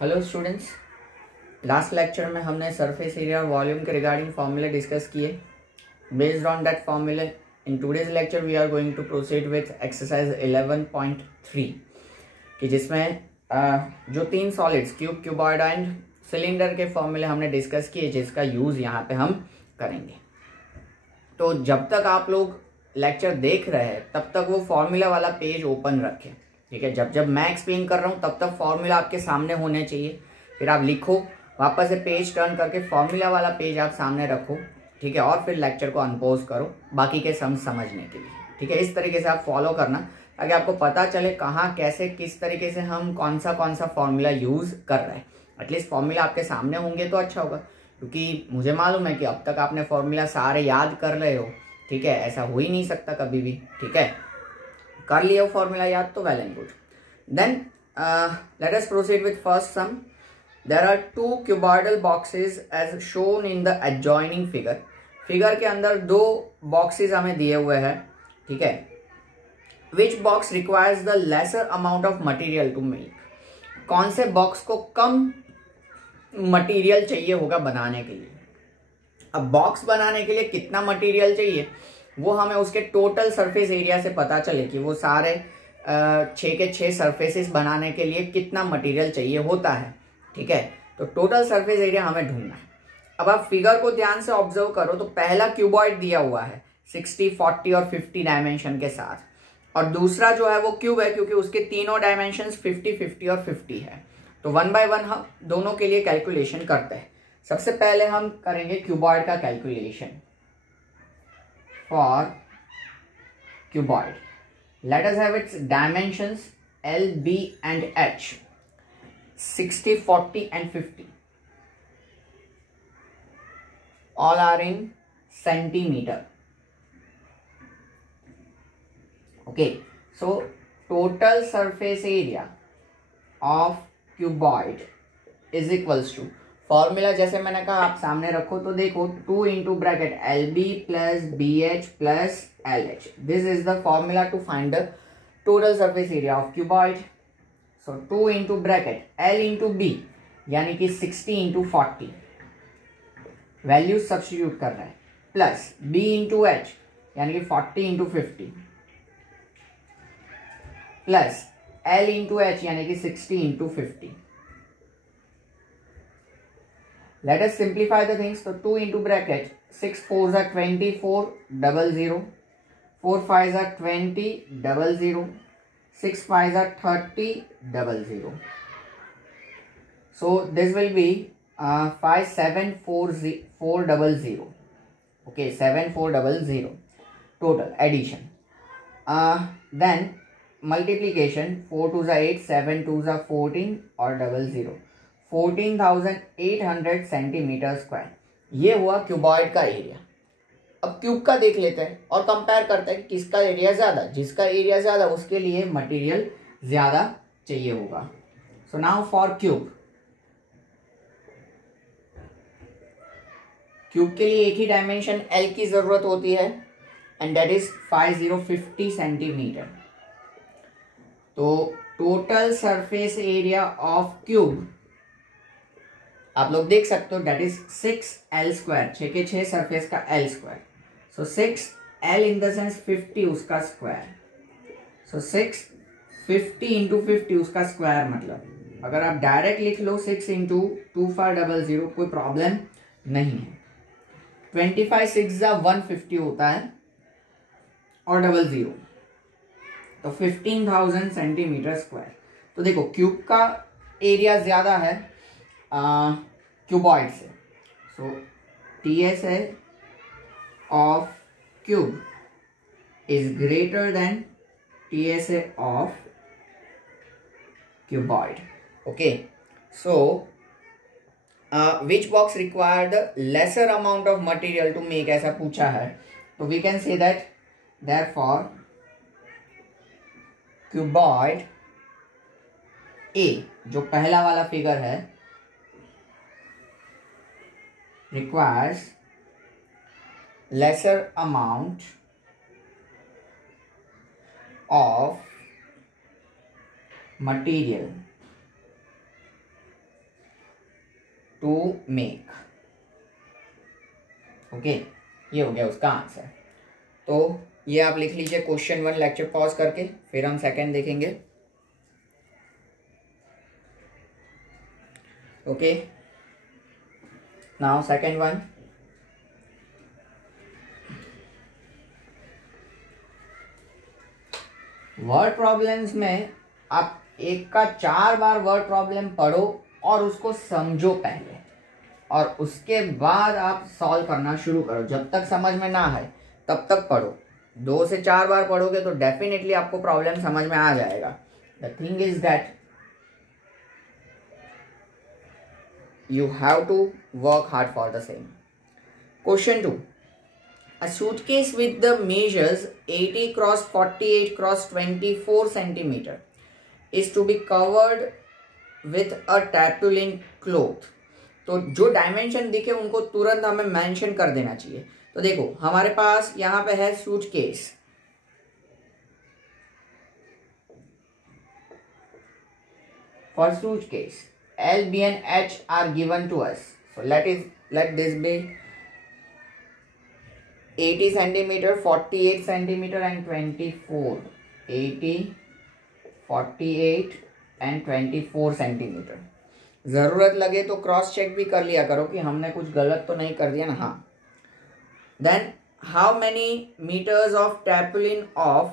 Hello students, last lecture में हमने surface area और वॉल्यूम के रिगार्डिंग फॉर्मूले डिस्कस किए. बेस्ड ऑन दैट फॉर्मूले in today's lecture we are going to proceed with exercise 11.3 कि जिसमें जो तीन solids cube, cuboid and cylinder के फॉर्मूले हमने डिस्कस किए, जिसका यूज़ यहाँ पे हम करेंगे. तो जब तक आप लोग लेक्चर देख रहे हैं तब तक वो फॉर्मूला वाला पेज ओपन रखें. ठीक है, जब जब मैं एक्सप्लेन कर रहा हूँ तब तक फॉर्मूला आपके सामने होने चाहिए. फिर आप लिखो, वापस से पेज टर्न करके फॉर्मूला वाला पेज आप सामने रखो. ठीक है, और फिर लेक्चर को अनपोज करो बाकी के सम समझने के लिए. ठीक है, इस तरीके से आप फॉलो करना ताकि आपको पता चले कहाँ कैसे किस तरीके से हम कौन सा फॉर्मूला यूज़ कर रहे हैं. एटलीस्ट फॉर्मूला आपके सामने होंगे तो अच्छा होगा, क्योंकि मुझे मालूम है कि अब तक आपने फॉर्मूला सारे याद कर रहे हो. ठीक है, ऐसा हो ही नहीं सकता कभी भी. ठीक है, कर लिया फॉर्मूला याद तो well and good. Then let us proceed with first sum. There are two cuboidal boxes as shown in the adjoining figure. Figure के अंदर दो बॉक्सेस हमें दिए हुए हैं. ठीक है, which box requires the lesser amount of material to make. कौन से बॉक्स को कम मटेरियल चाहिए होगा बनाने के लिए. अब बॉक्स बनाने के लिए कितना मटेरियल चाहिए वो हमें उसके टोटल सरफेस एरिया से पता चले कि वो सारे 6 के 6 सरफेसेस बनाने के लिए कितना मटेरियल चाहिए होता है. ठीक है, तो टोटल सरफेस एरिया हमें ढूंढना है. अब आप फिगर को ध्यान से ऑब्जर्व करो तो पहला क्यूबॉइड दिया हुआ है 60, 40 और 50 डायमेंशन के साथ, और दूसरा जो है वो क्यूब है क्योंकि उसके तीनों डायमेंशन 50, 50 और 50 है. तो 1 बाय 1 हम दोनों के लिए कैलकुलेशन करते हैं. सबसे पहले हम करेंगे क्यूबॉइड का calculation. For cuboid let us have its dimensions L, B and H. 60, 40 and 50 all are in centimeter. Okay, so total surface area of cuboid is equals to, formula जैसे मैंने कहा आप सामने रखो तो देखो 2 into bracket LB plus BH plus LH. This is the formula to find the total surface area of cuboid. So 2 into bracket L into B यानी कि 60 इंटू 40 वैल्यू सब्स्टिट्यूट कर रहा है, प्लस B इंटू H यानी कि 40 into 50 plus L into H यानी कि 60 into 50. Let us simplify the things. So 2 into bracket 6 4s are 24 00, 4 5s are 20 00, 6 5s are 30 00. So this will be 5 7 4 00. Okay, 7 4 00 total addition. Then multiplication 4 2s are 8, 7 2s are 14 और 00. 14,800 centimetre square. ये हुआ cuboid का area. अब cube का देख लेते हैं और कंपेयर करते हैं किसका एरिया ज्यादा. जिसका एरिया ज्यादा उसके लिए मटेरियल ज्यादा चाहिए होगा. So now for cube. Cube के लिए एक ही डायमेंशन L की जरूरत होती है एंड दैट इज 5050 सेंटीमीटर. तो total surface area of cube आप लोग देख सकते हो, डेट इज 6L स्क्वायर. 6 के 6 सरफेस का L square. So 6L in the sense 50 उसका स्क्वायर. सो 650 इंटू 50 उसका स्क्वायर. मतलब अगर आप डायरेक्ट लिख लो 6 इंटू 2500 कोई प्रॉब्लम नहीं है. 25 6 150 होता है और 00 तो 15,000 सेंटीमीटर स्क्वायर. तो देखो क्यूब का एरिया ज्यादा है क्यूबॉइड से. So TSA of cube is greater than TSA of cuboid. Okay, so which box require the lesser amount of material to make, ऐसा पूछा है. तो we can say that therefore cuboid A जो पहला वाला फिगर है requires lesser amount of material to make. Okay, ये हो गया उसका आंसर। तो ये आप लिख लीजिए क्वेश्चन 1 लेक्चर पॉज करके, फिर हम सेकंड देखेंगे। Okay, now second one. Word problems में आप एक का 4 बार वर्ड प्रॉब्लम पढ़ो और उसको समझो पहले, और उसके बाद आप सॉल्व करना शुरू करो। जब तक समझ में ना आए तब तक पढ़ो। 2 से 4 बार पढ़ोगे तो डेफिनेटली आपको प्रॉब्लम समझ में आ जाएगा। The thing is that you have to work hard for the same. Question 2. A suitcase with the measures 80 cross 48 cross 24 centimeter is to be covered with a tarpaulin cloth. तो जो dimension दिखे उनको तुरंत हमें mention कर देना चाहिए। तो देखो हमारे पास यहाँ पे है suitcase, for suitcase L, B and H are given to us. So let this be 80 centimeter, 48 centimeter and 24. 80, 48 and 24 centimeter. जरूरत लगे तो क्रॉस चेक भी कर लिया करो कि हमने कुछ गलत तो नहीं कर दिया ना। हाँ। Then how many meters of tarpaulin of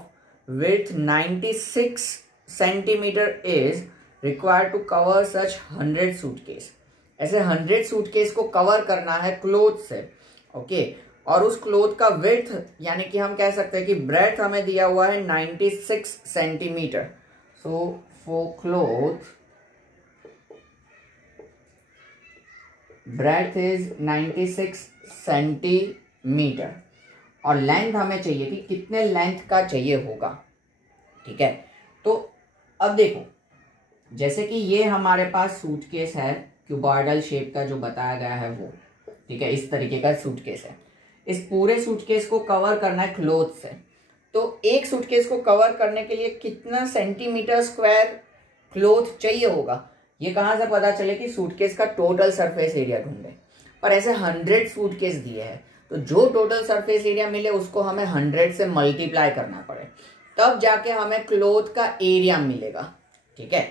width 96 centimeter is required to cover such 100 suitcase. ऐसे 100 सूटकेस को कवर करना है क्लोथ से। ओके, और उस क्लोथ का विड्थ यानी कि हम कह सकते हैं कि ब्रेथ हमें दिया हुआ है 96 centimetre. So for cloth breadth is 96 centimetre, और लेंथ हमें चाहिए थी, कितने लेंथ का चाहिए होगा। ठीक है, तो अब देखो जैसे कि ये हमारे पास सूटकेस है क्यूबॉइडल शेप का जो बताया गया है वो। ठीक है, इस तरीके का सूटकेस है। इस पूरे सूटकेस को कवर करना है क्लोथ से। तो एक सूटकेस को कवर करने के लिए कितना सेंटीमीटर स्क्वायर क्लोथ चाहिए होगा, ये कहाँ से पता चले कि सूटकेस का टोटल सरफेस एरिया ढूंढे। पर ऐसे 100 सूटकेस दिए हैं, तो जो टोटल सरफेस एरिया मिले उसको हमें 100 से मल्टीप्लाई करना पड़े, तब जाके हमें क्लोथ का एरिया मिलेगा। ठीक है,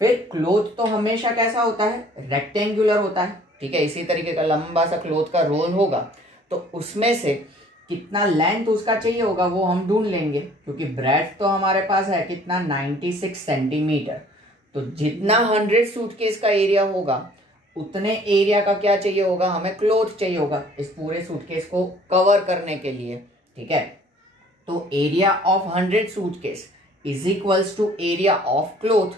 फिर क्लोथ तो हमेशा कैसा होता है, रेक्टेंगुलर होता है। ठीक है, इसी तरीके का लंबा सा क्लोथ का रोल होगा, तो उसमें से कितना लेंथ उसका चाहिए होगा वो हम ढूंढ लेंगे, क्योंकि ब्रेथ तो हमारे पास है कितना 96 सेंटीमीटर। तो जितना 100 सूटकेस का एरिया होगा उतने एरिया का क्या चाहिए होगा, हमें क्लोथ चाहिए होगा इस पूरे सूटकेस को कवर करने के लिए। ठीक है, तो area of 100 suitcase is equals to area of cloth,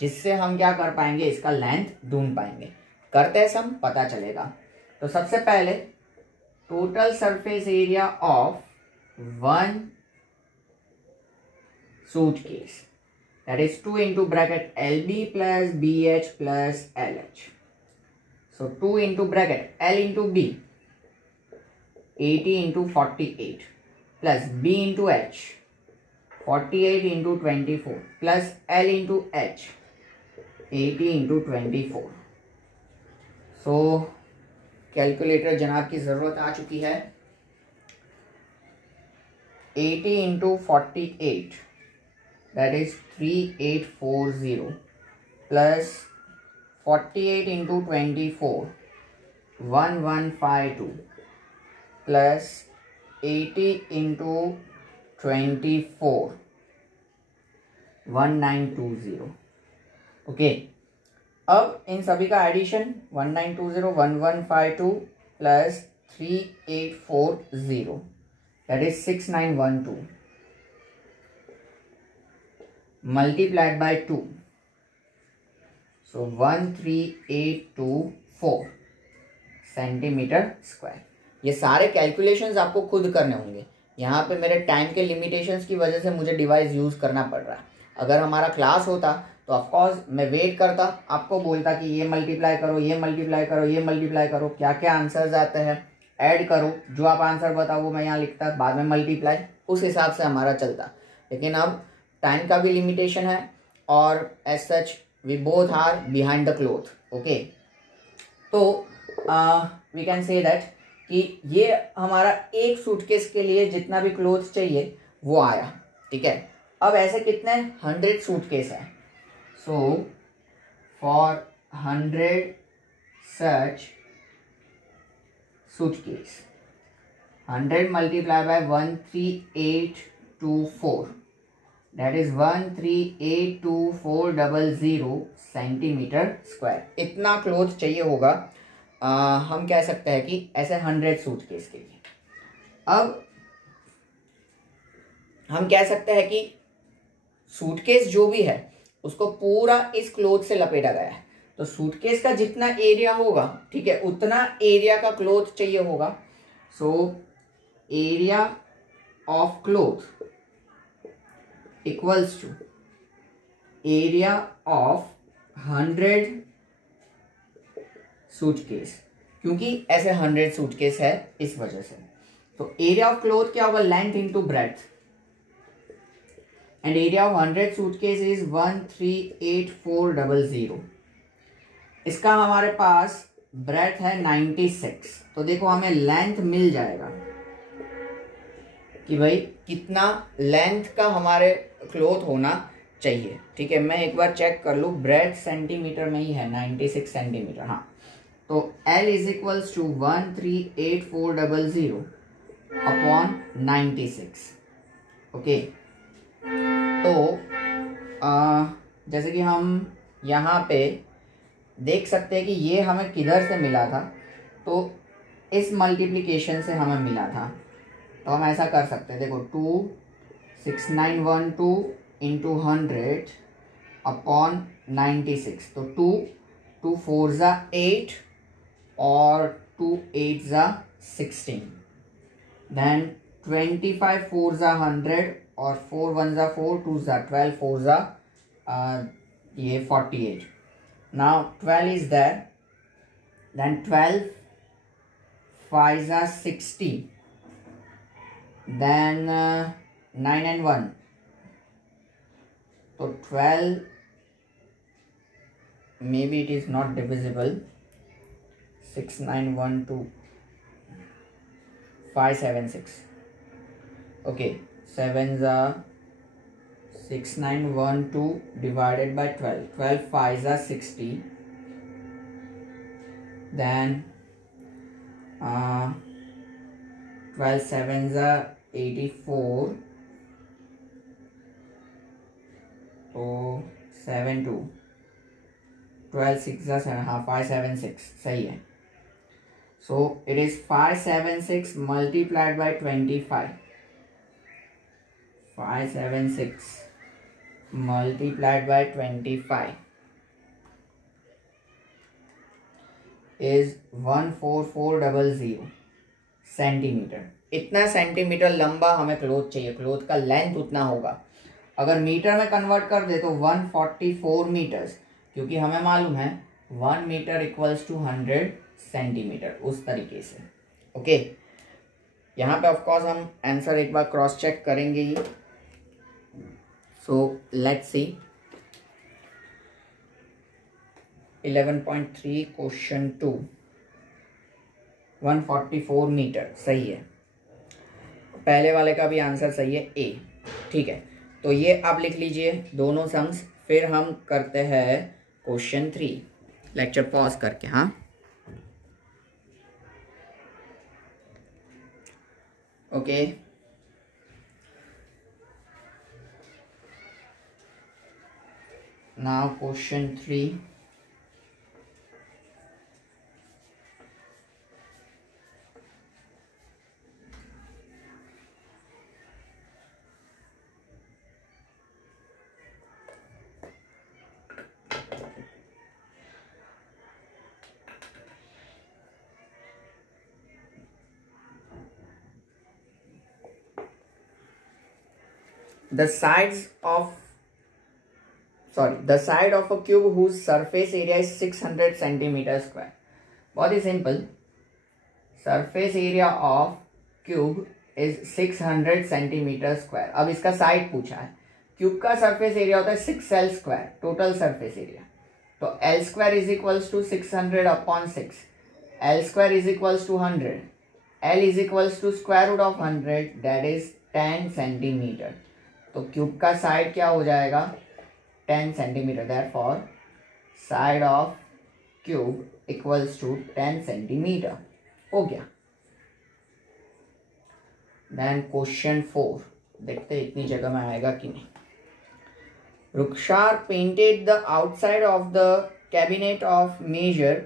जिससे हम क्या कर पाएंगे, इसका लेंथ ढूंढ पाएंगे। करते हैं सम, पता चलेगा। तो सबसे पहले total surface area of 1 suitcase, that is 2 into bracket LB plus BH plus LH. So 2 into bracket L into B 80 into 48 plus B into H 48 into 24 plus L into H 80 into 24. So calculator जनाब की ज़रूरत आ चुकी है। 80 into 48 that is 3840 plus 48 into 24 1152 plus 80 into 24 1920। Okay, अब इन सभी का addition 1920 1152 plus 3840 that is 6912 multiplied by 2, so 13824 centimetre square. ये सारे कैलकुलेशंस आपको खुद करने होंगे। यहाँ पे मेरे टाइम के लिमिटेशंस की वजह से मुझे डिवाइस यूज़ करना पड़ रहा है। अगर हमारा क्लास होता तो ऑफकोर्स मैं वेट करता, आपको बोलता कि ये मल्टीप्लाई करो, ये मल्टीप्लाई करो, ये मल्टीप्लाई करो, क्या क्या आंसर्स आते हैं ऐड करो, जो आप आंसर बताओ वो मैं यहाँ लिखता, बाद में मल्टीप्लाई, उस हिसाब से हमारा चलता। लेकिन अब टाइम का भी लिमिटेशन है और as such we both are behind the cloth. Okay, तो वी कैन से दैट कि ये हमारा एक सूटकेस के लिए जितना भी क्लोथ चाहिए वो आया, ठीक है। अब ऐसे कितने 100 सूटकेस है, so for 100 such suitcase 100 multiplied by 13824, that is 1382400 centimetre square, इतना क्लोथ चाहिए होगा। हम कह सकते हैं कि ऐसे 100 सूटकेस के लिए। अब हम कह सकते हैं कि सूटकेस जो भी है उसको पूरा इस क्लोथ से लपेटा गया है, तो सूटकेस का जितना एरिया होगा, ठीक है, उतना एरिया का क्लोथ चाहिए होगा। So area of cloth equals to area of 100 suitcase, क्योंकि ऐसे 100 सूटकेस है इस वजह से। तो एरिया ऑफ क्लोथ क्या होगा, length into breadth, and area of 100 suitcase is 138,400। इसका हमारे पास ब्रेड्थ है 96, तो देखो हमें लेंथ मिल जाएगा कि भाई कितना लेंथ का हमारे क्लोथ होना चाहिए, ठीक है। मैं एक बार चेक कर लूँ, ब्रेड्थ सेंटीमीटर में ही है 96 सेंटीमीटर, हाँ। तो L is equals to 138,400 upon 96, okay. तो जैसे कि हम यहाँ पे देख सकते हैं कि ये हमें किधर से मिला था, तो इस मल्टीप्लिकेशन से हमें मिला था। तो हम ऐसा कर सकते हैं, देखो 26912 इंटू 100 अपॉन 96, तो 2 4 ज़ा 8 और 2 8 ज़ा 16, देन 25 4 ज़ा 100 और 4 1 ज़ा 4, 2 ज़ा 12, 4 ज़ा ये 48। Now 12 is there, then 12 5 ज़ा 60, then 9 and 1, तो 12, maybe it is not divisible, 6 9 1 2 5 7 6, okay, 7 ज़ा 6 9 1 2 divided by 12, 12 5 ज़ा 60, then 12 7 ज़ा 84, तो 7 2, 12 6 ज़ा 7, हाँ 5 7 6 सही है। So it is 576 multiplied by 25, 576 multiplied by 25 is 14400 centimetre. इतना सेंटीमीटर लंबा हमें क्लोथ चाहिए, क्लोथ का लेंथ उतना होगा। अगर मीटर में कन्वर्ट कर दे तो 144 मीटर्स, क्योंकि हमें मालूम है 1 मीटर इक्वल्स टू 100 सेंटीमीटर, उस तरीके से, ओके। यहाँ पे ऑफकोर्स हम आंसर एक बार क्रॉस चेक करेंगे ही। So let's see 11.3 question 2, 144 metre सही है। पहले वाले का भी आंसर सही है, ए, ठीक है। तो ये आप लिख लीजिए दोनों सम्स, फिर हम करते हैं क्वेश्चन 3। लेक्चर पॉज करके, हाँ okay. Now question 3, the side of a cube whose surface area is 600 centimeter square। बहुत ही simple, surface area of cube is 600 centimetre square. अब इसका साइड पूछा है, क्यूब का सरफेस एरिया होता है 6L square, total surface area, तो L square is equals to 600 upon 6, L square is equals to 100, L is equals to square root of 100 that is 10 centimetre. तो cube का side क्या हो जाएगा 10 centimetre, therefore side of cube equals to 10 centimetre. हो गया। Then question 4 देखते हैं इतनी जगह में आएगा कि नहीं। Rukhsar painted the outside of the cabinet of measure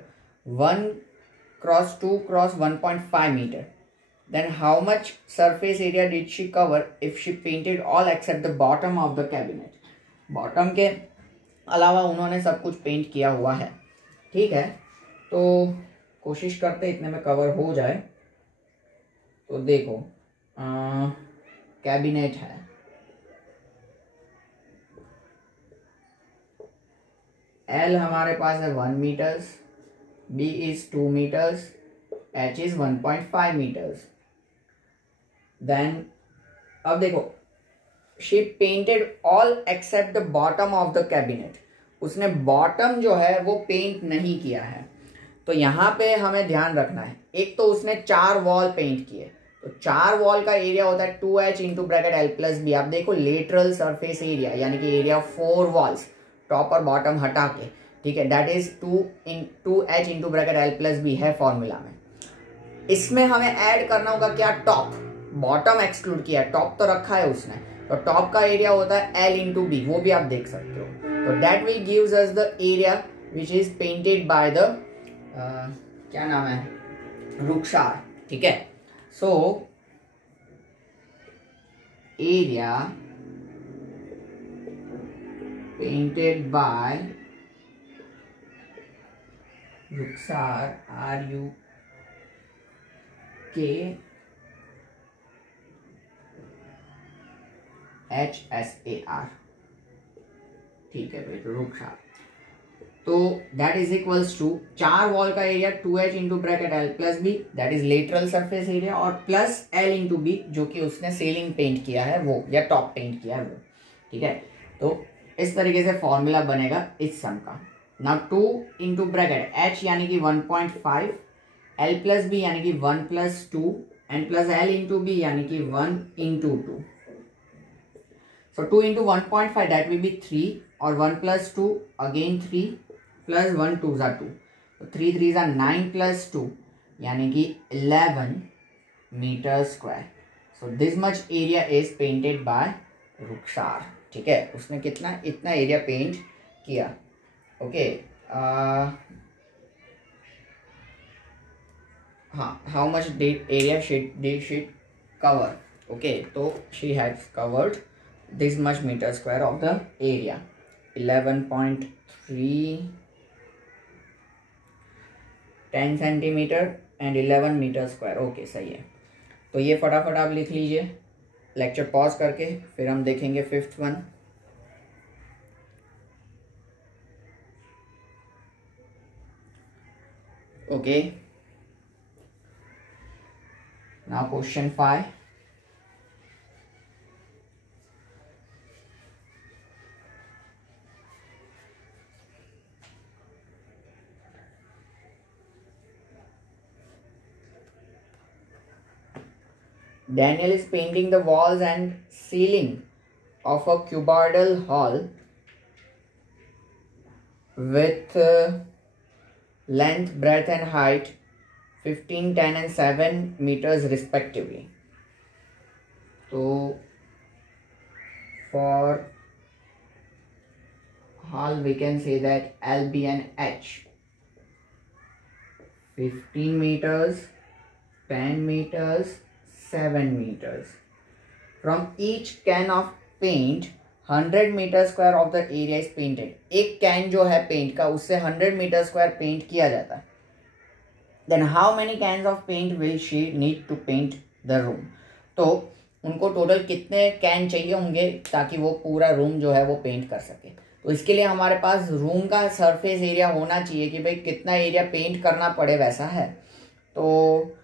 1x2x1.5 metre. Then how much surface area did she cover if she painted all except the bottom of the cabinet? Bottom के अलावा उन्होंने सब कुछ पेंट किया हुआ है। ठीक है, तो कोशिश करते इतने में कवर हो जाए। तो देखो कैबिनेट है, L हमारे पास है 1 metres, B is 2 metres, H is 1.5 metres. Then अब देखो she painted all except the bottom of the cabinet, उसने बॉटम जो है वो पेंट नहीं किया है। तो यहाँ पे हमें ध्यान रखना है, एक तो उसने 4 वॉल पेंट किए, तो 4 वॉल का एरिया होता है 2h into bracket L plus B. आप देखो लेटरल सरफेस एरिया यानी कि एरिया 4 वॉल्स टॉप और बॉटम हटा के, ठीक है, that is 2h into bracket L plus B है फॉर्मूला में। इसमें हमें ऐड करना होगा क्या, टॉप। बॉटम एक्सक्लूड किया, टॉप तो रखा है उसने, तो टॉप का एरिया होता है L इंटू बी, वो भी आप देख सकते हो। तो that will gives us the area which is painted by the क्या नाम है, रुखसार। ठीक है, so area painted by Rukhsar RUKHSAR। ठीक है भाई, रुखसार। तो that is equals to 4 wall का area 2h into bracket L plus B, that is lateral surface area, और प्लस L इंटू बी जो कि उसने सीलिंग पेंट किया है वो, या टॉप पेंट किया है वो। ठीक है, तो इस तरीके से फॉर्मूला बनेगा इस सम का। नाउ 2 इंटू ब्रैकेट H यानी कि 1.5, L प्लस बी यानी कि 1 plus 2, and plus L into B यानी कि 1 into 2। So 2 into 1.5 that will be 3, और 1 plus 2 again 3 plus 1 2s are 2, so 3 3s are 9 plus 2 यानी कि 11 metre square. So this much area is painted by Rukhsar. ठीक है, उसने कितना, इतना एरिया पेंट किया। ओके, हाँ, how much area did she cover? Okay, तो she has covered this much meter square of the area, 11.3 10 centimetre and 11 metre square. Okay, सही है। तो ये फटाफट आप लिख लीजिए लेक्चर पॉज करके, फिर हम देखेंगे 5th one. Okay, now question 5। Daniel is painting the walls and ceiling of a cuboidal hall with length, breadth and height 15, 10 and 7 meters respectively. So for hall we can say that L, B and H 15 meters, 10 meters, 7 meters. From each can of paint 100 metre square of the area is painted. एक can जो है paint का, उससे 100 metre square paint किया जाता है। Then how many cans of paint will she need to paint the room? तो उनको टोटल कितने कैन चाहिए होंगे ताकि वो पूरा रूम जो है वो पेंट कर सके। तो इसके लिए हमारे पास रूम का सरफेस एरिया होना चाहिए कि भाई कितना एरिया पेंट करना पड़े वैसा है। तो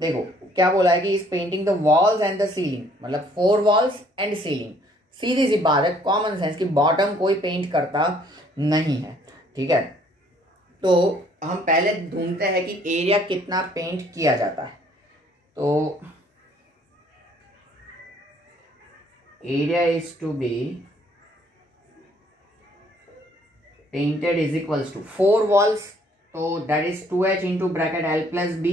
देखो क्या बोला है कि is painting the walls and the ceiling, मतलब 4 वॉल्स एंड सीलिंग। सीधी सी बात है, कॉमन सेंस की बॉटम कोई पेंट करता नहीं है, ठीक है। तो हम पहले ढूंढते हैं कि एरिया कितना पेंट किया जाता है। तो area is to be painted is equals to 4 walls, तो that is 2h into bracket l plus B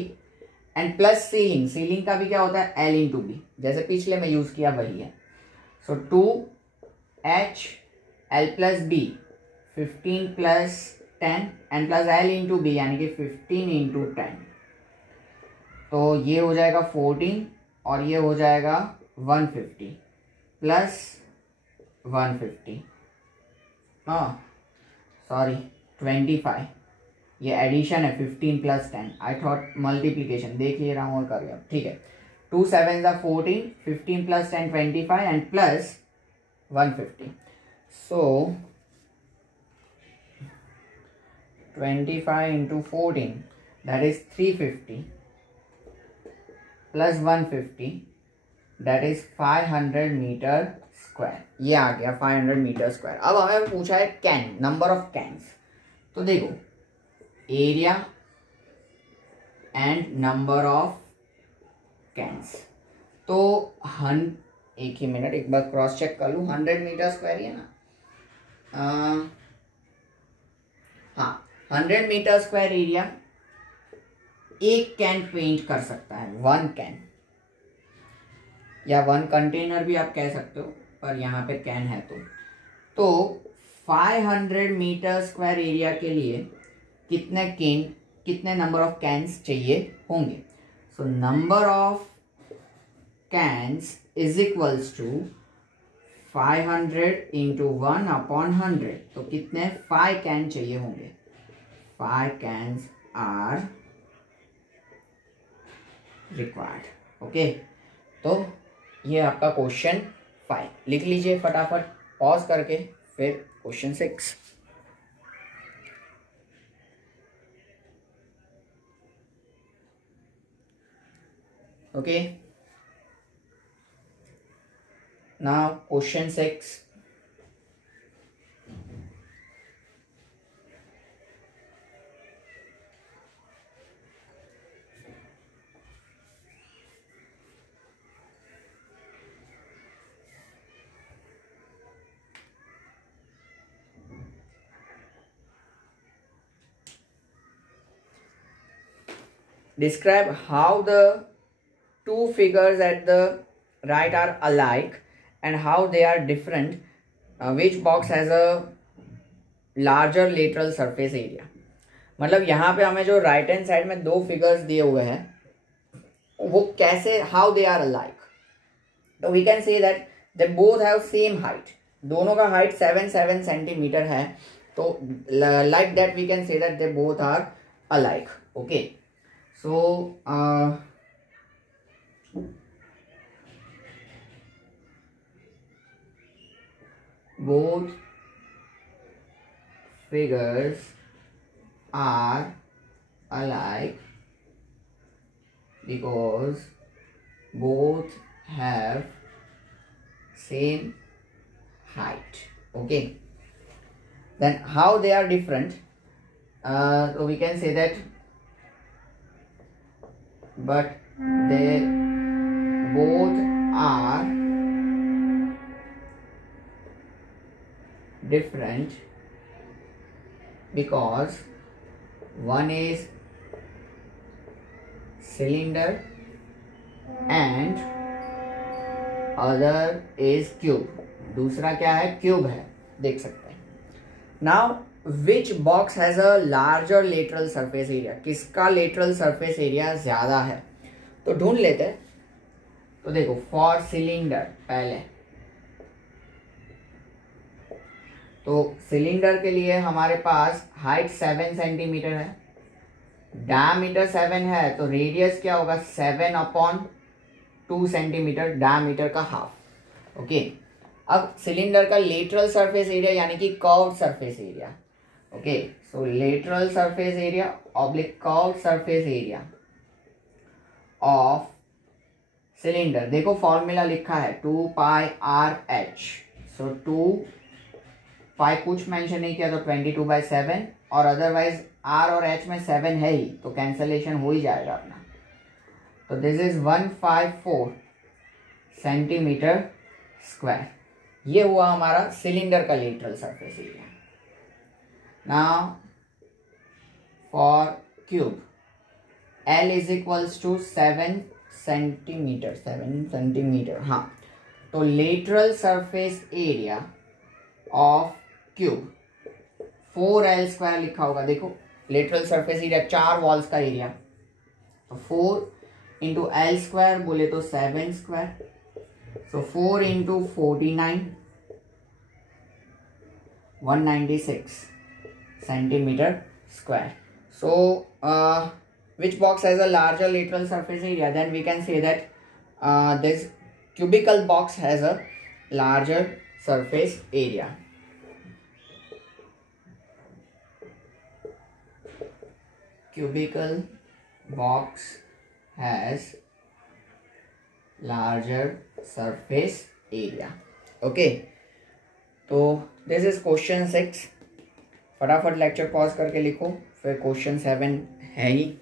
and plus ceiling. Ceiling का भी क्या होता है, l इंटू बी, जैसे पिछले में यूज किया वही है। So 2h l plus B 15 plus 10 and plus l into B यानी कि 15 इंटू 10, तो ये हो जाएगा 14 और ये हो जाएगा 150 प्लस 150, हाँ सॉरी 25, ये एडिशन है 15 प्लस 10, आई थॉट मल्टीप्लीकेशन, देख ले रहा हूँ और कर रहा हूँ, ठीक है। 2 7 14, 15 plus 10 25 and plus 150, so 25 into 14 that is 350 plus 150 that is 500 metre square, ये आ गया 500 मीटर स्क्वायर। अब हमें पूछा है कैन, नंबर ऑफ कैन्स, तो देखो area and number of cans, तो एक ही मिनट, एक बार क्रॉस चेक कर लूँ, 100 मीटर स्क्वायर ही है ना, हाँ 100 मीटर स्क्वायर एरिया एक कैन पेंट कर सकता है, 1 कैन या 1 कंटेनर भी आप कह सकते हो, पर यहाँ पे कैन है तो 500 मीटर स्क्वायर एरिया के लिए कितने नंबर ऑफ कैन्स चाहिए होंगे। So number of cans is equals to 500 into 1 upon 100, तो कितने 5 कैन चाहिए होंगे, 5 कैन्स आर रिक्वायर्ड। ओके, तो ये आपका क्वेश्चन 5 लिख लीजिए फटाफट पॉज करके, फिर question 6। Okay, now question 6। Describe how the two figures at the right are alike and how they are different. Which box has a larger lateral surface area? मतलब यहाँ पे हमें जो राइट हैंड साइड में 2 figures दिए हुए हैं वो कैसे, हाउ दे आर अलाइक, तो we can say that they both have same height, दोनों का हाइट 7 सेंटीमीटर है, तो like that we can say that they both are alike. Okay, so both figures are alike because both have same height. Okay, then how they are different, so we can say that but they both are different because one is cylinder and other is cube, दूसरा क्या है, cube है, देख सकते हैं। Now which box has a larger lateral surface area, किसका lateral surface area ज्यादा है, तो ढूंढ लेते हैं। तो देखो फॉर सिलेंडर पहले, तो सिलेंडर के लिए हमारे पास हाइट 7 सेंटीमीटर है, डायमीटर 7 है, तो रेडियस क्या होगा 7 अपॉन 2 सेंटीमीटर, डायमीटर का हाफ। ओके, अब सिलेंडर का लेटरल सरफेस एरिया यानी कि curved surface area. Okay, so lateral surface area oblique curved surface area of cylinder, देखो फॉर्मूला लिखा है 2 पाई आर एच, सो 2 5 कुछ मेंशन नहीं किया तो 22/7, और अदरवाइज R और H में 7 है ही तो कैंसलेशन हो ही जाएगा अपना। तो दिस इज 154 सेंटीमीटर स्क्वायर। ये हुआ हमारा सिलेंडर का lateral surface area. Now for cube L is equals to 7 centimetre, हाँ। तो lateral surface area of cube 4L² लिखा होगा। देखो लेटरल सरफेस एरिया 4 वॉल्स का एरिया, तो 4 इंटू L² बोले तो 7², so 4 into 49 196 centimetre square. So which box has a larger lateral surface area? Then we can say that this cubical box has a larger surface area. Cubical box has larger surface area. Okay, तो this is question 6। फटाफट lecture pause करके लिखो, फिर question 7 है ही।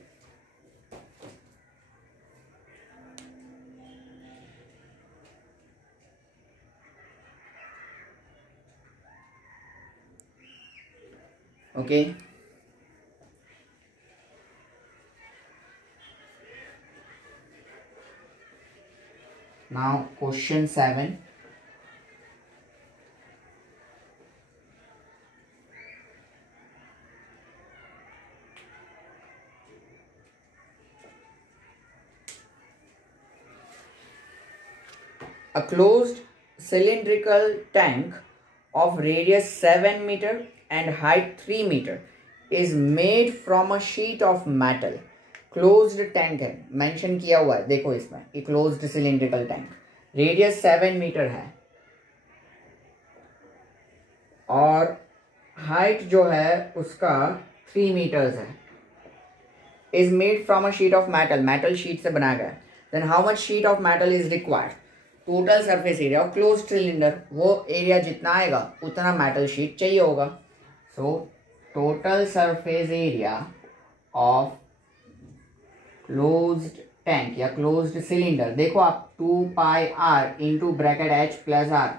Okay, now question 7। A closed cylindrical tank of radius 7 meter and height 3 meter is made from a sheet of metal। Closed tank है, mention किया हुआ है, देखो इसमें ये closed cylindrical tank, radius 7 metre है और हाइट जो है उसका 3 मीटर्स है। Is made from a sheet of metal, metal sheet से बनाया गया। Then how much sheet of metal is required? Total surface area of closed cylinder, वो एरिया जितना आएगा उतना मेटल शीट चाहिए होगा। So total surface area of closed tank या क्लोज्ड सिलेंडर, देखो आप 2πr into bracket H plus R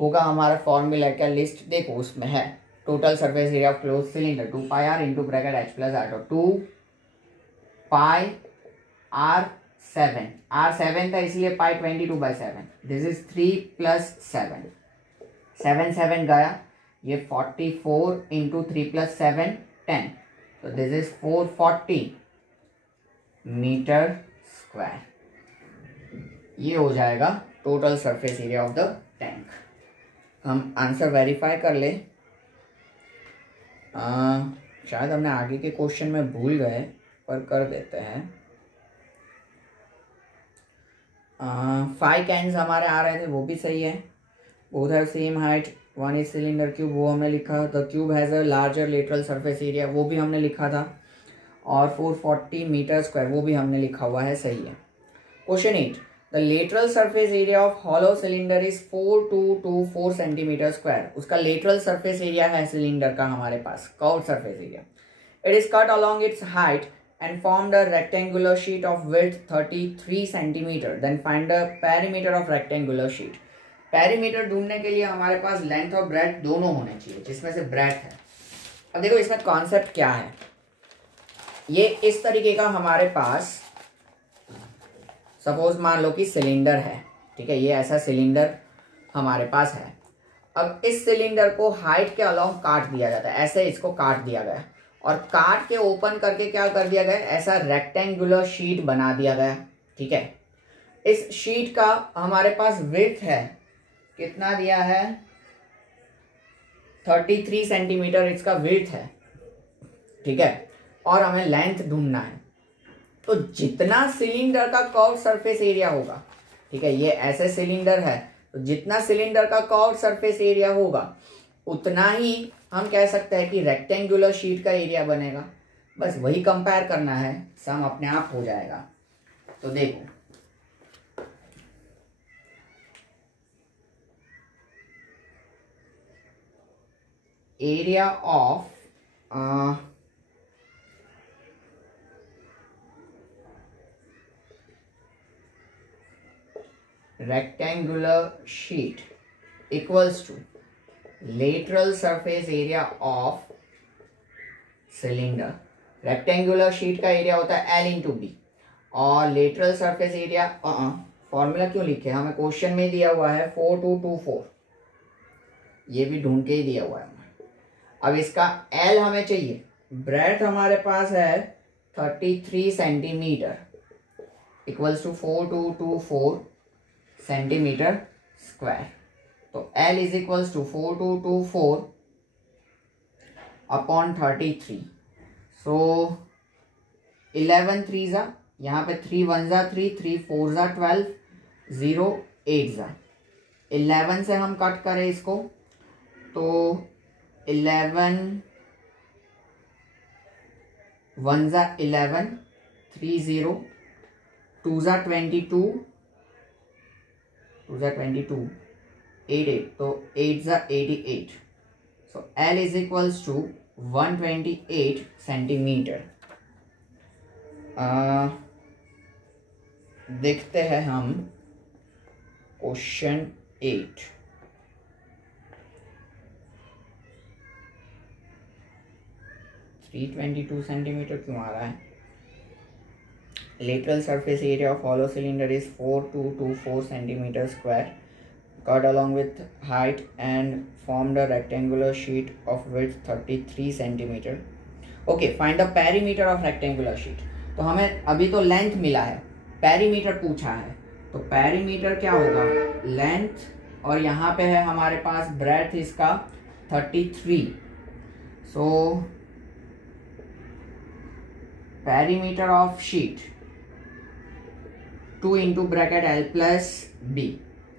होगा हमारा फॉर्मूला का लिस्ट, देखो उसमें है total surface area of closed cylinder 2πr into bracket H plus R। तो 2πr7, R7 था इसलिए पाई 22/7, दिस इज 3 + 7, 7 गया, ये 44 इंटू 3 + 7 10, तो दिस इज 440 मीटर स्क्वायर। ये हो जाएगा total surface area of the tank. हम आंसर वेरीफाई कर ले, शायद हमने आगे के क्वेश्चन में भूल गए पर कर देते हैं। 5 कैन्स हमारे आ रहे थे, वो भी सही है। Both have same height, one is cylinder cube, वो हमने लिखा। The cube has a larger lateral surface area, वो भी हमने लिखा था। और 440 मीटर स्क्वायर, वो भी हमने लिखा हुआ है, सही है। Question 8, the lateral surface area of hollow cylinder is 4224 centimetre square. उसका लेटरल सरफेस एरिया है सिलेंडर का हमारे पास, curved surface area. It is cut along its height and formed a rectangular sheet of width 33 centimeter. Then find the perimeter of rectangular sheet. Perimeter ढूंढने के लिए हमारे पास length और ब्रेथ दोनों होने चाहिए, जिसमें से ब्रेथ है। अब देखो इसमें कॉन्सेप्ट क्या है, ये इस तरीके का हमारे पास सपोज मान लो कि सिलेंडर है, ठीक है, ये ऐसा सिलेंडर हमारे पास है। अब इस सिलेंडर को हाइट के अलॉन्ग काट दिया जाता है, ऐसे इसको काट दिया गया और काट के ओपन करके क्या कर दिया गया, ऐसा रेक्टेंगुलर शीट बना दिया गया, ठीक है। इस शीट का हमारे पास विड्थ है, कितना दिया है, 33 सेंटीमीटर इसका विड्थ है, ठीक है। और हमें लेंथ ढूंढना है, तो जितना सिलेंडर का कर्व सरफेस एरिया होगा, ठीक है, ये ऐसे सिलेंडर है, तो जितना सिलेंडर का कर्व सरफेस एरिया होगा उतना ही हम कह सकते हैं कि रेक्टेंगुलर शीट का एरिया बनेगा। बस वही कंपेयर करना है, सम अपने आप हो जाएगा। तो देखो area of rectangular sheet equals to lateral surface area of cylinder. Rectangular sheet का एरिया होता है L इंटू बी और लेटरल सरफेस एरिया फॉर्मूला क्यों लिखे, हमें क्वेश्चन में दिया हुआ है 4224, ये भी ढूंढ के ही दिया हुआ है। अब इसका L हमें चाहिए, ब्रेथ हमारे पास है 33 centimetre equals to 4224 centimetre square. तो L is equals to 4224 upon 33। So 11 3 जा, यहाँ पे 3 1 जा 3, 3 4 जा 12, 0 8 जा। 11 से हम कट करें इसको तो 11 1 जा 11, 3 0, 2 जा 22, 2 जा 22, 8 8, तो 8 जा 88। So L is equals to 128 centimetre. देखते हैं हम क्वेश्चन 8। (322 सेंटीमीटर क्यों आ रहा है? Lateral surface area of hollow cylinder is 4224 centimeter square, cut along with height and formed a rectangular sheet of width 33 centimeter. Okay, find the perimeter of rectangular sheet. तो हमें अभी तो लेंथ मिला है, perimeter पूछा है, तो पेरीमीटर क्या होगा, लेंथ और यहाँ पे है हमारे पास ब्रेथ इसका 33। So perimeter of sheet 2 into bracket L plus B,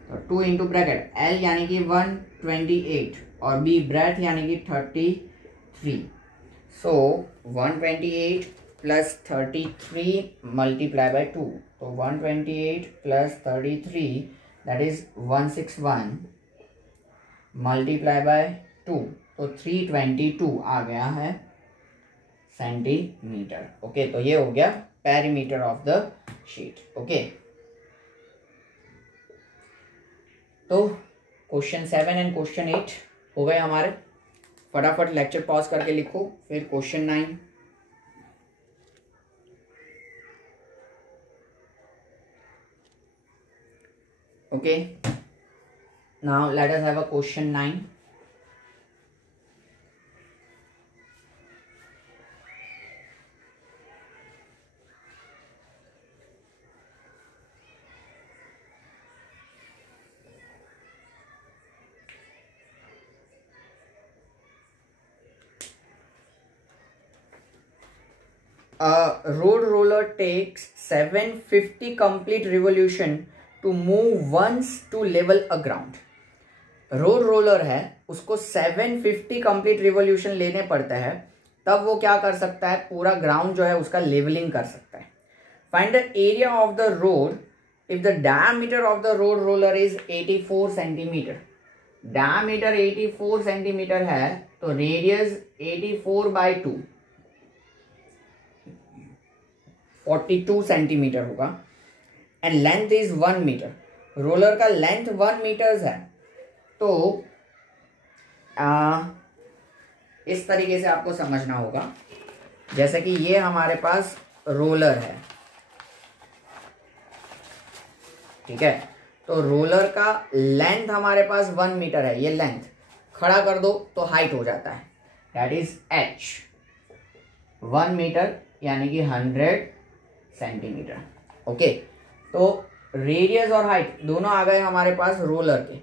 तो 2 इंटू ब्रैकेट L यानी कि 128 और B ब्रेथ यानी कि 33। सो 128 प्लस 33 मल्टीप्लाई बाय 2, तो 128 plus 33 that is 161 multiply by 2, तो 322 आ गया है सेंटीमीटर। ओके, तो ये हो गया perimeter of the sheet. Okay, तो क्वेश्चन 7 एंड क्वेश्चन 8 हो गए हमारे। फटाफट लेक्चर पॉज करके लिखो, फिर question 9। Okay, now let us have a question 9। A road roller takes 750 complete revolution to move once to level a ground. Road roller है, उसको 750 कंप्लीट रिवोल्यूशन लेने पड़ते हैं, तब वो क्या कर सकता है, पूरा ग्राउंड जो है उसका लेवलिंग कर सकता है। Find the area of the road if the diameter of the road roller is 84 centimetre. Diameter 84 centimetre है तो रेडियस 84/2 42 सेंटीमीटर होगा and length is 1 metre. Roller का लेंथ 1 मीटर है, तो इस तरीके से आपको समझना होगा, जैसे कि ये हमारे पास रोलर है, ठीक है, तो रोलर का लेंथ हमारे पास 1 मीटर है, ये लेंथ खड़ा कर दो तो हाइट हो जाता है, दैट इज h। 1 मीटर यानी कि 100 सेंटीमीटर। ओके, तो रेडियस और हाइट दोनों आ गए हमारे पास रोलर के।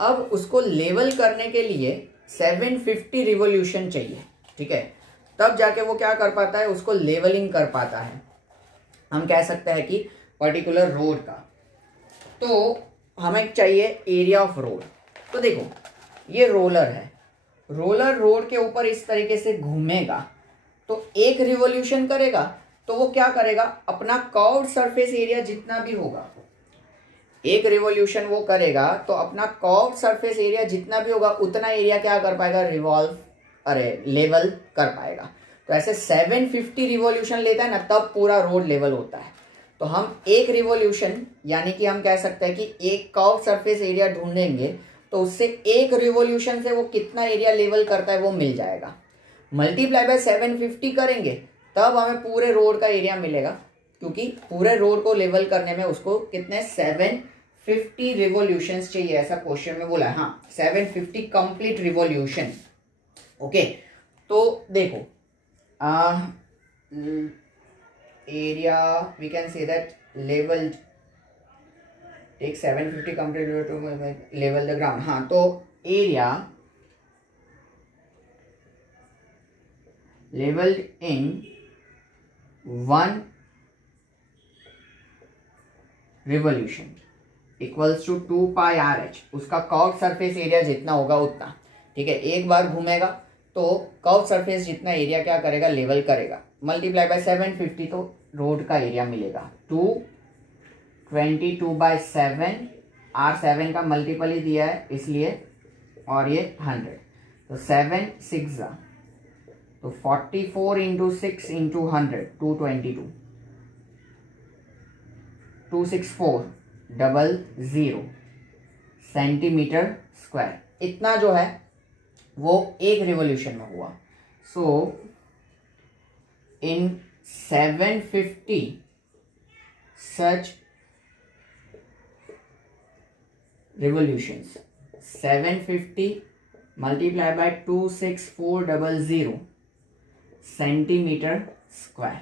अब उसको लेवल करने के लिए 750 रिवोल्यूशन चाहिए, ठीक है, तब जाके वो क्या कर पाता है, उसको लेवलिंग कर पाता है। हम कह सकते हैं कि पर्टिकुलर रोड का, तो हमें चाहिए एरिया ऑफ रोड। तो देखो ये रोलर है, रोलर रोड के ऊपर इस तरीके से घूमेगा, तो एक रिवोल्यूशन करेगा तो वो क्या करेगा, अपना कर्व्ड सरफेस एरिया जितना भी होगा एक रिवॉल्यूशन वो करेगा तो अपना कर्व्ड सरफेस एरिया जितना भी होगा उतना एरिया क्या कर पाएगा, लेवल कर पाएगा। तो ऐसे 750 रिवॉल्यूशन लेता है ना, तब पूरा रोड लेवल होता है। तो हम एक रिवॉल्यूशन यानी कि हम कह सकते हैं कि एक कर्व्ड सरफेस एरिया ढूंढेंगे तो उससे एक रिवॉल्यूशन से वो कितना एरिया लेवल करता है वो मिल जाएगा। मल्टीप्लाई बाय 750 करेंगे तब हमें पूरे रोड का एरिया मिलेगा, क्योंकि पूरे रोड को लेवल करने में उसको कितने 750 रिवॉल्यूशंस चाहिए, ऐसा क्वेश्चन में बोला है। हाँ, 750 कंप्लीट रिवॉल्यूशन। ओके, तो देखो area we can say that level take 750 complete to level the ground. हाँ, तो area levelled in 1 revolution equals to 2 pi R H, उसका कर्व्ड सरफेस एरिया जितना होगा उतना। ठीक है, एक बार घूमेगा तो कर्व्ड सरफेस जितना एरिया क्या करेगा, लेवल करेगा। मल्टीप्लाई बाय 750 तो रोड का एरिया मिलेगा 222/7, आर 7 का मल्टीपल ही दिया है इसलिए, और ये 100, तो 7 6 तो 44 इंटू 6 इंटू 100 222 26400 सेंटीमीटर स्क्वायर, इतना जो है वो एक रिवॉल्यूशन में हुआ। So in 750 such revolutions, 750 multiply by 26400 centimetre square.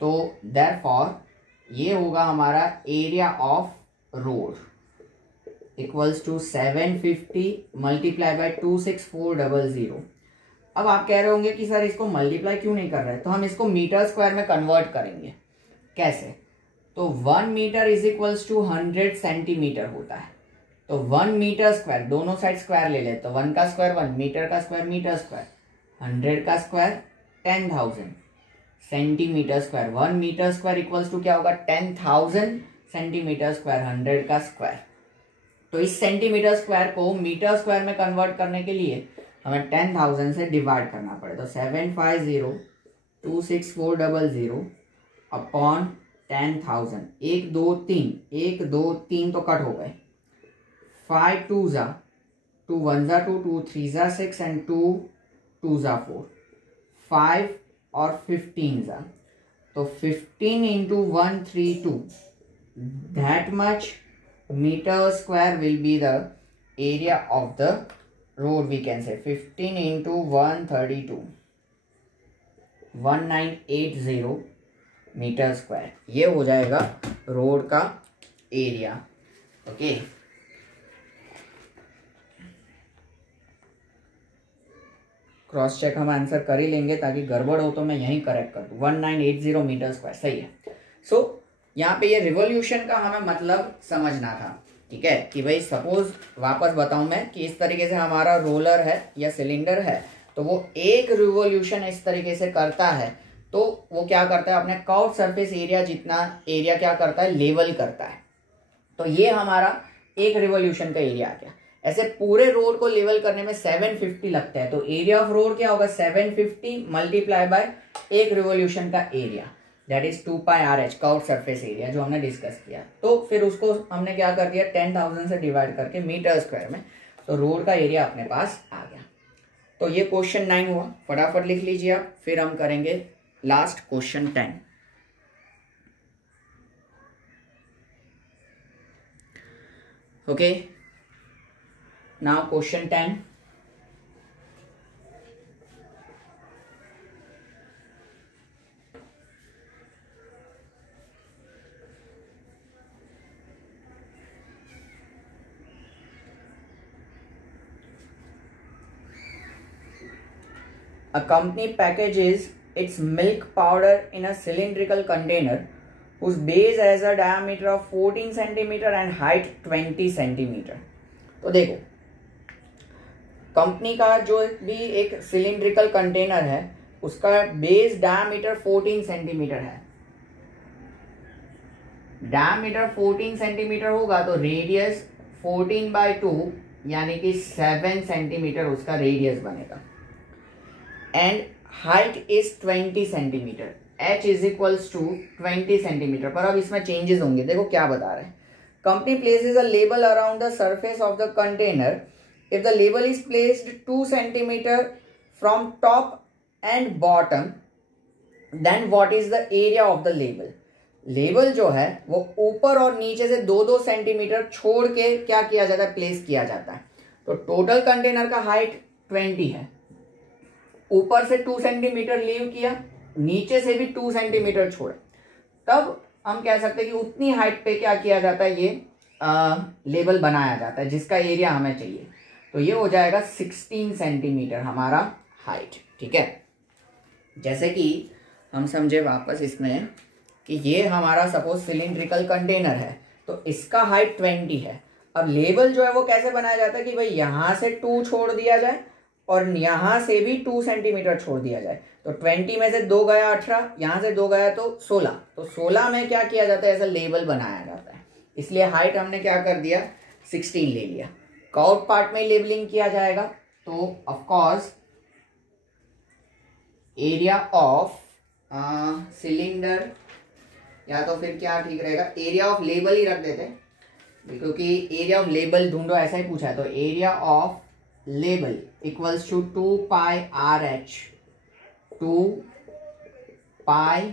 तो देयरफॉर ये होगा हमारा area of road equals to 750 multiply by 26400। अब आप कह रहे होंगे कि सर इसको मल्टीप्लाई क्यों नहीं कर रहे, तो हम इसको मीटर स्क्वायर में कन्वर्ट करेंगे। कैसे, तो 1 metre is equals to 100 centimetre होता है। तो 1 मीटर स्क्वायर, दोनों साइड स्क्वायर ले लेते, तो 1 का स्क्वायर 1, मीटर का स्क्वायर मीटर स्क्वायर, 100 का square 10,000 centimetre square. 1 metre square equals to क्या होगा, 10,000 सेंटीमीटर स्क्वायर, 100 का स्क्वायर। तो इस सेंटीमीटर स्क्वायर को मीटर स्क्वायर में कन्वर्ट करने के लिए हमें 10,000 से डिवाइड करना पड़े। तो 750,26400 अपॉन 10,000, 1 2 3 1 2 3 तो कट हो गए, 5 2 जा 2 1 जा 2 2 3 जा 6 एंड 2 2 जा 4, 5 और 15 जा, तो 15 into 132 that much meter square will be the area of the road, we can say 15 into 132 1980 metre square, ये हो जाएगा रोड का एरिया। ओके, क्रॉस चेक हम आंसर कर ही लेंगे ताकि गड़बड़ हो तो मैं यहीं करेक्ट कर दूं। 1980 मीटर स्क्वायर सही है। सो यहाँ पे ये रिवॉल्यूशन का हमें मतलब समझना था। ठीक है, कि भाई सपोज वापस बताऊं मैं कि इस तरीके से हमारा रोलर है या सिलेंडर है, तो वो एक रिवॉल्यूशन इस तरीके से करता है, तो वो क्या करता है, अपने कर्व्ड सरफेस एरिया जितना एरिया क्या करता है, लेवल करता है। तो ये हमारा एक रिवॉल्यूशन का एरिया आ गया। ऐसे पूरे रोड को लेवल करने में 750 लगता है, तो एरिया ऑफ रोड क्या होगा, 750 मल्टीप्लाई बाय एक रिवॉल्यूशन का area, that is 2 pi R H curved surface area, जो हमने डिस्कस किया। तो फिर उसको हमने क्या कर दिया, 10,000 से डिवाइड करके मीटर स्क्वायर में, तो रोड का एरिया अपने पास आ गया। तो ये क्वेश्चन 9 हुआ, फटाफट लिख लीजिए आप, फिर हम करेंगे last question 10। Okay, now question 10। A company packages its milk powder in a cylindrical container whose base has a diameter of 14 centimeter and height 20 centimeter। तो देखो, कंपनी का जो भी एक सिलिंड्रिकल कंटेनर है उसका बेस डायमीटर 14 सेंटीमीटर है। Diameter 14 centimetre होगा तो रेडियस 14/2 यानी कि 7 सेंटीमीटर उसका रेडियस बनेगा। And height is 20 centimetre, h is equals to 20 centimetre. पर अब इसमें चेंजेस होंगे, देखो क्या बता रहे हैं। Company places a label around the surface of the container. If the label is placed 2 centimetre from top and bottom, then what is the area of the label. Label जो है वो ऊपर और नीचे से 2-2 सेंटीमीटर छोड़ के क्या किया जाता है, प्लेस किया जाता है। तो टोटल कंटेनर का हाइट 20 है, ऊपर से 2 सेंटीमीटर लीव किया, नीचे से भी 2 सेंटीमीटर छोड़े, तब हम कह सकते हैं कि उतनी हाइट पे क्या किया जाता है, ये लेबल बनाया जाता है जिसका एरिया हमें चाहिए। तो ये हो जाएगा 16 सेंटीमीटर हमारा हाइट। ठीक है, जैसे कि हम समझे वापस इसमें कि ये हमारा सपोज सिलिंड्रिकल कंटेनर है तो इसका हाइट 20 है। अब लेबल जो है वो कैसे बनाया जाता है कि भाई यहाँ से 2 छोड़ दिया जाए और यहाँ से भी 2 सेंटीमीटर छोड़ दिया जाए। तो 20 में से 2 गया 18, यहाँ से 2 गया तो 16। तो 16 में क्या किया जाता है, ऐसा लेबल बनाया जाता है। इसलिए हाइट हमने क्या कर दिया, 16 ले लिया। कर्व्ड पार्ट में लेबलिंग किया जाएगा तो ऑफकोर्स एरिया ऑफ सिलेंडर, या तो फिर क्या ठीक रहेगा, एरिया ऑफ लेबल ही रख देते हैं क्योंकि एरिया ऑफ लेबल ढूंढो ऐसा ही पूछा है। तो area of label equals to 2 pi RH, 2 pi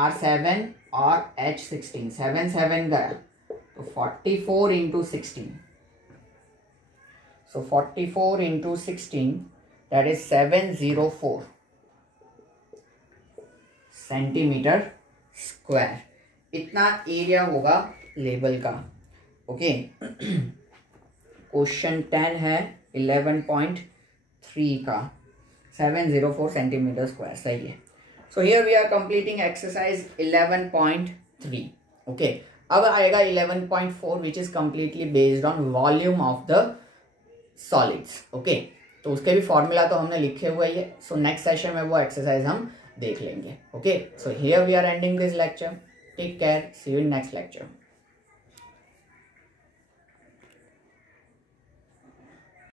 R7 और H16, 7 गया तो 44 into 16। So 44 into 16 that is 704 centimetre square. इतना एरिया होगा लेबल का। ओके, क्वेश्चन 10 है 11.3 का, 704 सेंटीमीटर स्क्वायर, सही है। So here we are completing exercise 11.3। Okay, अब आएगा 11.4 which is completely based on volume of the solids. Okay, तो उसके भी फॉर्मूला तो हमने लिखे हुए ही है। सो नेक्स्ट सेशन में वो एक्सरसाइज हम देख लेंगे। Okay, so here we are ending this lecture. Take care, see you in next lecture.